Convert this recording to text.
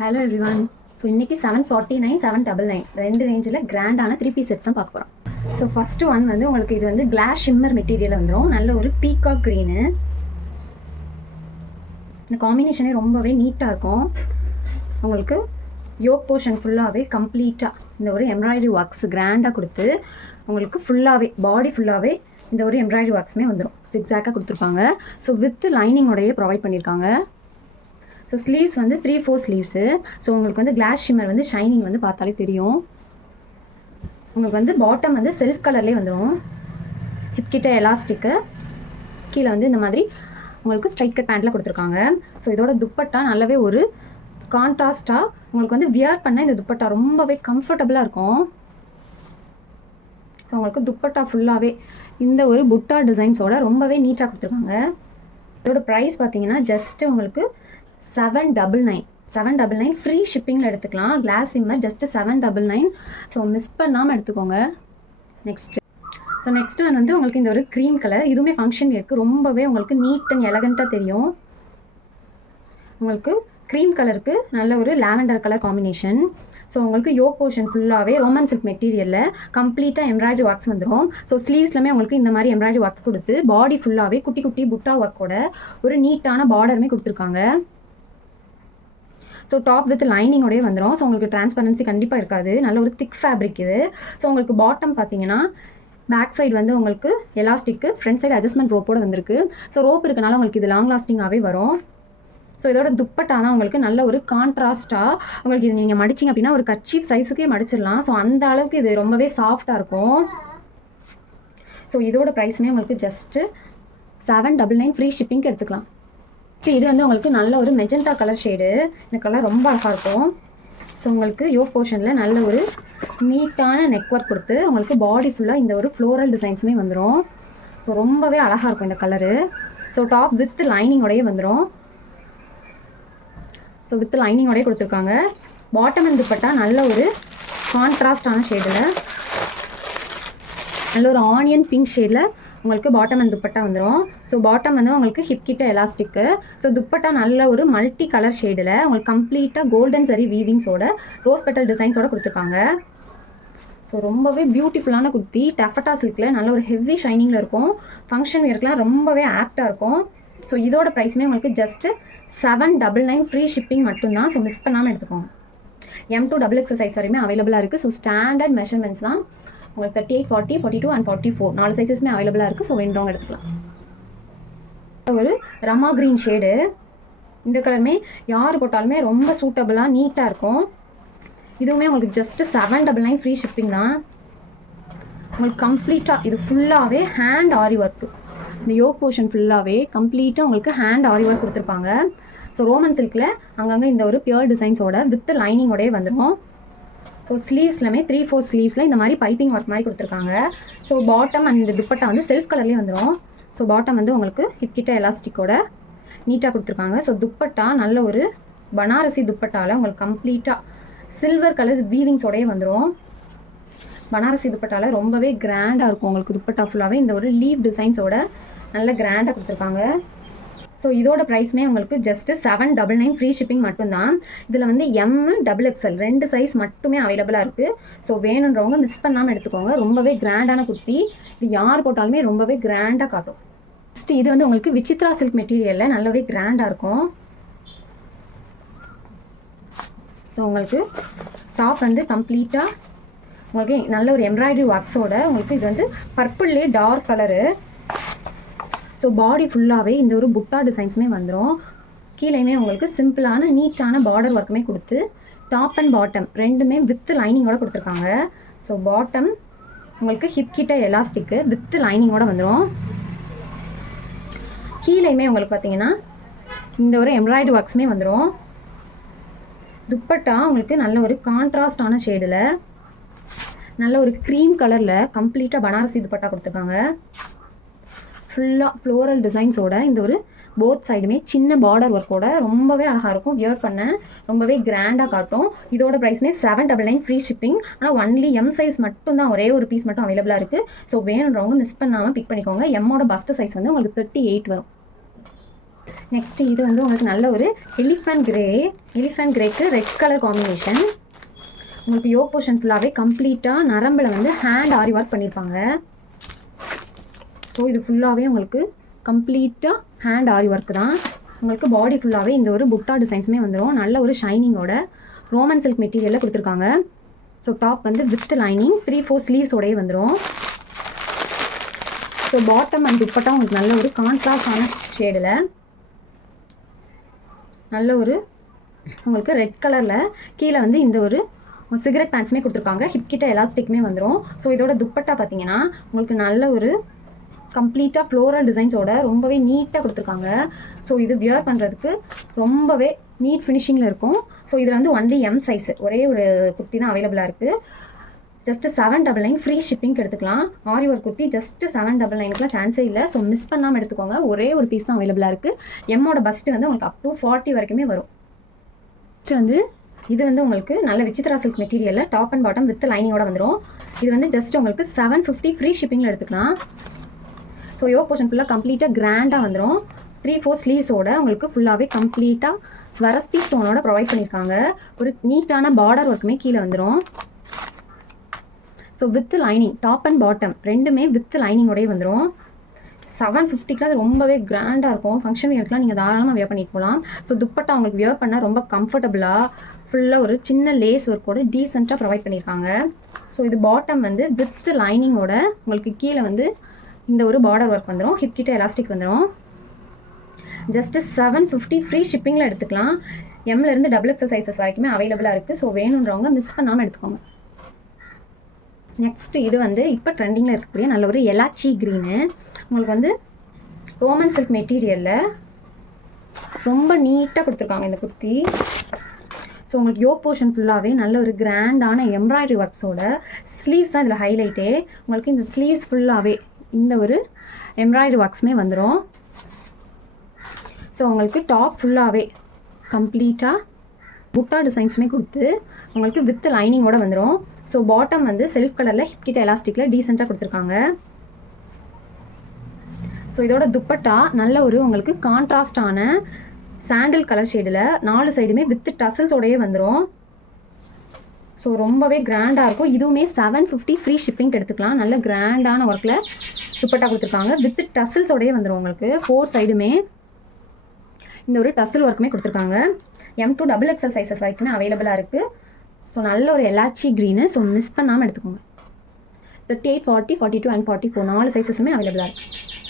Hello everyone. So இன்றைக்கி 749 799 ரெண்டு ரேஞ்சில் கிராண்டான 3 பீஸ் செட்ஸ் தான் பார்க்க போகிறோம். ஸோ ஃபஸ்ட்டு ஒன் வந்து உங்களுக்கு இது வந்து கிளாஸ் ஷிம்மர் மெட்டீரியல் வந்துடும். நல்ல ஒரு பீகாக் க்ரீனு. இந்த காம்பினேஷனே ரொம்பவே நீட்டாக இருக்கும். உங்களுக்கு யோக் போர்ஷன் ஃபுல்லாகவே கம்ப்ளீட்டாக இந்த ஒரு எம்ப்ராய்டரி ஒர்க்ஸ் கிராண்டாக கொடுத்து உங்களுக்கு ஃபுல்லாகவே பாடி ஃபுல்லாகவே இந்த ஒரு எம்ப்ராய்டரி ஒர்க்ஸுமே வந்துடும். எக்ஸாக்டாக கொடுத்துருப்பாங்க. ஸோ வித் லைனிங்கோடையே ப்ரொவைட் பண்ணியிருக்காங்க. ஸோ ஸ்லீவ்ஸ் வந்து 3/4 ஸ்லீவ்ஸு. ஸோ உங்களுக்கு வந்து கிளாஸ் ஷிம்மர் வந்து ஷைனிங் வந்து பார்த்தாலே தெரியும். உங்களுக்கு வந்து பாட்டம் வந்து செல்ஃப் கலர்லேயே வந்துடும். ஹிப் கிட்ட எலாஸ்டிக்கு, கீழே வந்து இந்த மாதிரி உங்களுக்கு ஸ்ட்ரைட் கட் பேண்ட்டில் கொடுத்துருக்காங்க. ஸோ இதோட துப்பட்டா நல்லாவே ஒரு கான்ட்ராஸ்ட்டாக உங்களுக்கு வந்து வியர் பண்ண இந்த துப்பட்டா ரொம்பவே கம்ஃபர்டபுளாக இருக்கும். ஸோ உங்களுக்கு துப்பட்டா ஃபுல்லாகவே இந்த ஒரு புட்டா டிசைன்ஸோட ரொம்பவே நீட்டாக கொடுத்துருக்காங்க. இதோட ப்ரைஸ் பார்த்தீங்கன்னா ஜஸ்ட்டு உங்களுக்கு 799 ஃப்ரீ ஷிப்பிங்கில் எடுத்துக்கலாம். Glass shimmer just 799. So miss பண்ணாமல் எடுத்துக்கோங்க. நெக்ஸ்ட் ஒன் வந்து உங்களுக்கு இந்த ஒரு க்ரீம் கலர். இதுவுமே ஃபங்க்ஷன் வேர்க்கு ரொம்பவே உங்களுக்கு நீட் அண்ட் எலகண்ட்டாக தெரியும். உங்களுக்கு க்ரீம் கலருக்கு நல்ல ஒரு லாவெண்டர் கலர் காம்பினேஷன். ஸோ உங்களுக்கு யோக் போர்ஷன் ஃபுல்லாகவே ரோமன் சில்க் மெட்டீரியலில் கம்ப்ளீட்டாக எம்ப்ராய்டரி ஒர்க்ஸ் வந்துடும். ஸோ ஸ்லீவ்ஸ்லுமே உங்களுக்கு இந்த மாதிரி எம்ப்ராய்டரி ஒர்க்ஸ் கொடுத்து பாடி ஃபுல்லாகவே குட்டி குட்டி புட்டா ஒர்க்கோட ஒரு நீட்டான பார்டருமே கொடுத்துருக்காங்க. ஸோ டாப் வித் லைனிங்கோடய வந்துடும். ஸோ உங்களுக்கு டிரான்ஸ்பரன்சி கண்டிப்பாக இருக்காது. நல்ல ஒரு திக் ஃபேப்ரிக் இது. ஸோ உங்களுக்கு பாட்டம் பார்த்தீங்கன்னா பேக் சைடு வந்து உங்களுக்கு எலாஸ்டிக்கு, ஃப்ரண்ட் சைடு அட்ஜஸ்ட்மெண்ட் ரோப்போடு வந்திருக்கு. ஸோ ரோப் இருக்கனால உங்களுக்கு இது லாங் லாஸ்டிங்காகவே வரும். ஸோ இதோட துப்பட்டா தான் உங்களுக்கு நல்ல ஒரு கான்ட்ராஸ்ட்டாக உங்களுக்கு இது நீங்கள் மடிச்சிங்க அப்படின்னா ஒரு கர்ச்சீஃப் சைஸுக்கே மடிச்சிடலாம். ஸோ அந்த அளவுக்கு இது ரொம்பவே சாஃப்டாக இருக்கும். ஸோ இதோட ப்ரைஸுமே உங்களுக்கு ஜஸ்ட்டு 799 ஃப்ரீ ஷிப்பிங்க்கு எடுத்துக்கலாம். சரி, இது வந்து உங்களுக்கு நல்ல ஒரு மெஜந்தா கலர் ஷேடு. இந்த கலர் ரொம்ப அழகாக இருக்கும். ஸோ உங்களுக்கு யோக் போர்ஷனில் நல்ல ஒரு நீட்டான நெக் ஒர்க் கொடுத்து உங்களுக்கு பாடி ஃபுல்லாக இந்த ஒரு ஃப்ளோரல் டிசைன்ஸுமே வந்துடும். ஸோ ரொம்பவே அழகாக இருக்கும் இந்த கலரு. ஸோ டாப் வித் லைனிங்கோடையே வந்துடும். ஸோ வித் லைனிங்கோடையே கொடுத்துருக்காங்க. பாட்டம் அண்ட் துப்பட்டா நல்ல ஒரு கான்ட்ராஸ்டான ஷேடில் நல்ல ஒரு ஆனியன் பிங்க் ஷேடில் உங்களுக்கு பாட்டம் அண்ட் துப்பட்டா வந்துடும். ஸோ பாட்டம் வந்து உங்களுக்கு ஹிப் கிட்ட எலாஸ்டிக்கு. ஸோ துப்பட்டா நல்ல ஒரு மல்டி கலர் ஷேடில் உங்களுக்கு கம்ப்ளீட்டாக கோல்டன் சரி வீவிங்ஸோட ரோஸ் பெட்டல் டிசைன்ஸோட கொடுத்துருக்காங்க. ஸோ ரொம்பவே பியூட்டிஃபுல்லான குர்த்தி. டஃபட்டா சில்கில் நல்ல ஒரு ஹெவி ஷைனிங்கில் இருக்கும். ஃபங்க்ஷன் வேர்க்கெலாம் ரொம்பவே ஆப்டாக இருக்கும். ஸோ இதோட ப்ரைஸுமே உங்களுக்கு ஜஸ்ட்டு 799 ஃப்ரீ ஷிப்பிங் மட்டும்தான். ஸோ மிஸ் பண்ணாமல் எடுத்துக்கோங்க. M to XXL சைஸ் வரையுமே அவைலபிளாக இருக்குது. ஸோ ஸ்டாண்டர்ட் மெஷர்மெண்ட்ஸ் தான். உங்களுக்கு 38, 40, 42 அண்ட் 44 4 சைஸஸ்மே அவைலபிளாக இருக்குது. ஸோ வேண்டவங்க எடுத்துக்கலாம். ஒரு ரமா க்ரீன் ஷேடு. இந்த கலருமே யார் போட்டாலுமே ரொம்ப சூட்டபுளாக நீட்டாக இருக்கும். இதுவுமே உங்களுக்கு ஜஸ்ட்டு 799 ஃப்ரீ ஷிப்பிங் தான். உங்களுக்கு கம்ப்ளீட்டாக இது ஃபுல்லாகவே ஹேண்ட் ஆரி ஒர்க்கு. இந்த யோக் போர்ஷன் ஃபுல்லாகவே கம்ப்ளீட்டாக உங்களுக்கு ஹேண்ட் ஆரி ஒர்க் கொடுத்துருப்பாங்க. ஸோ ரோமன் சில்கில் அங்கங்கே இந்த ஒரு பியூர் டிசைன்ஸோட வித் லைனிங்கோடய வந்துடும். ஸோ ஸ்லீவ்ஸ்லுமே 3/4 ஸ்லீவ்ஸில் இந்த மாதிரி பைப்பிங் ஒர்க் மாதிரி கொடுத்துருக்காங்க. ஸோ பாட்டம் அண்ட் துப்பட்டா வந்து செல்ஃப் கலர்லேயே வந்துடும். ஸோ பாட்டம் வந்து உங்களுக்கு ஹிப் கிட்ட எலாஸ்டிக்கோட நீட்டாக கொடுத்துருக்காங்க. ஸோ துப்பட்டா நல்ல ஒரு பனாரசி துப்பட்டாவில் உங்களுக்கு கம்ப்ளீட்டாக சில்வர் கலர் வீவிங்ஸோடயே வந்துடும். பனாரசி துப்பட்டாவில் ரொம்பவே கிராண்டாக இருக்கும். உங்களுக்கு துப்பட்டா ஃபுல்லாகவே இந்த ஒரு லீவ் டிசைன்ஸோட நல்ல கிராண்டாக கொடுத்துருக்காங்க. ஸோ இதோட ப்ரைஸுமே உங்களுக்கு ஜஸ்ட்டு 799 ஃப்ரீ ஷிப்பிங் மட்டும்தான். இதில் வந்து M XXL ரெண்டு சைஸ் மட்டுமே அவைலபிளாக இருக்குது. ஸோ வேணுன்றவங்க மிஸ் பண்ணாமல் எடுத்துக்கோங்க. ரொம்பவே கிராண்டான குர்த்தி. இது யார் போட்டாலுமே ரொம்பவே கிராண்டாக காட்டும். ஃபஸ்ட்டு இது வந்து உங்களுக்கு விசித்ரா சில்க் மெட்டீரியலில் நல்லாவே கிராண்டாக இருக்கும். ஸோ உங்களுக்கு டாப் வந்து கம்ப்ளீட்டாக உங்களுக்கு நல்ல ஒரு எம்ப்ராய்டரி ஒர்க்ஸோட உங்களுக்கு இது வந்து பர்பிள்லே டார்க் கலரு. ஸோ பாடி ஃபுல்லாகவே இந்த ஒரு புட்டா டிசைன்ஸுமே வந்துடும். கீழேயுமே உங்களுக்கு சிம்பிளான நீட்டான பார்டர் ஒர்க்குமே கொடுத்து டாப் அண்ட் பாட்டம் ரெண்டுமே வித் லைனிங்கோட கொடுத்துருக்காங்க. ஸோ பாட்டம் உங்களுக்கு ஹிப் கிட்ட எலாஸ்டிக்கு வித் லைனிங்கோட வந்துடும். கீழேயுமே உங்களுக்கு பார்த்தீங்கன்னா இந்த ஒரு எம்ப்ராய்டரி ஒர்க்ஸுமே வந்துடும். துப்பட்டா உங்களுக்கு நல்ல ஒரு கான்ட்ராஸ்டான ஷேடில் நல்ல ஒரு க்ரீம் கலரில் கம்ப்ளீட்டாக பனாரசி துப்பட்டா கொடுத்துருக்காங்க. ஃபுல்லாக ஃப்ளோரல் டிசைன்ஸோட இந்த ஒரு போத் சைடுமே சின்ன பார்டர் ஒர்க்கோட ரொம்பவே அழகாக இருக்கும். வியர் பண்ண ரொம்பவே கிராண்டாக காட்டும். இதோட ப்ரைஸ்மே 799 ஃப்ரீ ஷிப்பிங். ஆனால் ஒன்லி M சைஸ் மட்டும் தான், ஒரே ஒரு பீஸ் மட்டும் அவைலபிளாக இருக்குது. ஸோ வேணுன்றவங்க மிஸ் பண்ணாமல் பிக் பண்ணிக்கோங்க. எம்மோட பஸ்ட் சைஸ் வந்து உங்களுக்கு 38 வரும். நெக்ஸ்ட் இது வந்து உங்களுக்கு நல்ல ஒரு எலிஃபண்ட் கிரேக்கு ரெட் கலர் காம்பினேஷன். உங்களுக்கு யோக் போர்ஷன் ஃபுல்லாகவே கம்ப்ளீட்டாக நரம்பில் வந்து ஹேண்ட் ஆரி ஒர்க் பண்ணியிருப்பாங்க. ஸோ இது ஃபுல்லாகவே உங்களுக்கு கம்ப்ளீட்டாக ஹேண்ட் ஆரி ஒர்க் தான். உங்களுக்கு பாடி ஃபுல்லாகவே இந்த ஒரு புட்டா டிசைன்ஸுமே வந்துடும். நல்ல ஒரு ஷைனிங்கோட ரோமன் சில்க் மெட்டீரியலில் கொடுத்துருக்காங்க. ஸோ டாப் வந்து வித் லைனிங் 3/4 ஸ்லீவ்ஸோடையே வந்துடும். ஸோ பாட்டம் அண்ட் துப்பட்டா உங்களுக்கு நல்ல ஒரு கான்ட்ராஸ்டான ஷேடில் நல்ல ஒரு உங்களுக்கு ரெட் கலரில் கீழே வந்து இந்த ஒரு சிகரெட் பேண்ட்ஸுமே கொடுத்துருக்காங்க. ஹிப் கிட்ட எலாஸ்டிக்குமே வந்துடும். ஸோ இதோட துப்பட்டா பார்த்தீங்கன்னா உங்களுக்கு நல்ல ஒரு கம்ப்ளீட்டாக ஃப்ளோரல் டிசைன்ஸோட ரொம்பவே நீட்டாக கொடுத்துருக்காங்க. ஸோ இது வியர் பண்ணுறதுக்கு ரொம்பவே நீட் ஃபினிஷிங்கில் இருக்கும். ஸோ இதில் வந்து ஒன்லி எம் சைஸ் ஒரே ஒரு குர்த்தி தான் அவைலபிளாக இருக்குது. ஜஸ்ட் 799 ஃப்ரீ ஷிப்பிங்க்கு எடுத்துக்கலாம். ஆரி ஒர்க் குர்த்தி ஜஸ்ட் 799க்குலாம் சான்ஸே இல்லை. ஸோ மிஸ் பண்ணாமல் எடுத்துக்கோங்க. ஒரே ஒரு பீஸ் தான் அவைலபிளாக இருக்குது. எம்மோட பஸ்ட்டு வந்து உங்களுக்கு அப் டு 40 வரைக்குமே வரும். வந்து இது வந்து உங்களுக்கு நல்ல விசித்ரா சில்க் மெட்டீரியலில் டாப் அண்ட் பாட்டம் வித் லைனிங்கோட வந்துடும். இது வந்து ஜஸ்ட் உங்களுக்கு 750 ஃப்ரீ ஷிப்பிங்கில் எடுத்துக்கலாம். ஸோ யோக் போர்ஷன் ஃபுல்லாக கம்ப்ளீட்டாக கிராண்டாக வந்துடும். 3/4 ஸ்லீவ்ஸோட உங்களுக்கு ஃபுல்லாகவே கம்ப்ளீட்டாக ஸ்வரஸ்தி ஸ்டோனோட ப்ரொவைட் பண்ணியிருக்காங்க. ஒரு நீட்டான பார்டர் ஒர்க்குமே கீழே வந்துடும். So with lining top and bottom ரெண்டுமே வித் லைனிங்கோடய வந்துடும். 750க்கு அது ரொம்பவே கிராண்டாக இருக்கும். ஃபங்க்ஷன் வியர்க்கெலாம் நீங்கள் தாராளமாக வியர் பண்ணிட்டு போகலாம். ஸோ துப்பட்டா உங்களுக்கு வியர் பண்ணால் ரொம்ப கம்ஃபர்டபுளாக ஃபுல்லாக ஒரு சின்ன லேஸ் ஒர்க்கோட டீசெண்டாக ப்ரொவைட் பண்ணியிருக்காங்க. ஸோ இது பாட்டம் வந்து வித் லைனிங்கோட உங்களுக்கு கீழே வந்து இந்த ஒரு பார்டர் ஒர்க் வந்துடும். ஹிப் கிட்ட எலாஸ்டிக் வந்துடும். ஜஸ்ட்டு 750 ஃப்ரீ ஷிப்பிங்கில் எடுத்துக்கலாம். எம்லேருந்து XXL சைஸஸ் வரைக்குமே அவைலபிளாக இருக்குது. ஸோ வேணுன்றவங்க மிஸ் பண்ணாமல் எடுத்துக்கோங்க. நெக்ஸ்ட்டு இது வந்து இப்போ ட்ரெண்டிங்கில் இருக்கக்கூடிய நல்ல ஒரு எலாச்சி க்ரீனு. உங்களுக்கு வந்து ரோமன் சில்க் மெட்டீரியலில் ரொம்ப நீட்டாக கொடுத்துருக்காங்க இந்த குர்த்தி. ஸோ உங்களுக்கு யோக் போர்ஷன் ஃபுல்லாகவே நல்ல ஒரு கிராண்டான எம்ப்ராய்டரி ஒர்க்ஸோட ஸ்லீவ்ஸ் தான் இதில் ஹைலைட்டே. உங்களுக்கு இந்த ஸ்லீவ்ஸ் ஃபுல்லாகவே இந்த ஒரு எம்ப்ராய்டரி ஒர்க்ஸுமே வந்துடும். ஸோ உங்களுக்கு டாப் ஃபுல்லாகவே கம்ப்ளீட்டாக புட்டா டிசைன்ஸுமே கொடுத்து உங்களுக்கு வித் லைனிங்கோட வந்துடும். ஸோ பாட்டம் வந்து செல்ஃப் கலரில் ஹிப் கிட்ட எலாஸ்டிக்கில் டீசெண்டாக கொடுத்துருக்காங்க. ஸோ இதோட துப்பட்டா நல்ல ஒரு உங்களுக்கு கான்ட்ராஸ்டான சாண்டில் கலர் ஷேடில் 4 சைடுமே வித் டசல்ஸோடையே வந்துடும். ஸோ ரொம்பவே கிராண்டாக இருக்கும். இதுவுமே 750 ஃப்ரீ ஷிப்பிங் எடுத்துக்கலாம். நல்ல கிராண்டான ஒர்க்கில் துப்பட்டா கொடுத்துருக்காங்க. வித் டசல்ஸோடையே வந்துடும். உங்களுக்கு 4 சைடுமே இந்த ஒரு டசல் ஒர்க்குமே கொடுத்துருக்காங்க. M to XXL சைஸஸ் வரைக்குமே அவைலபிளாக இருக்குது. ஸோ நல்ல ஒரு எலாச்சி க்ரீனு. ஸோ மிஸ் பண்ணாமல் எடுத்துக்கோங்க. 38, 40, 42 அண்ட் 44 4 சைஸஸுமே அவைலபிளாக இருக்குது.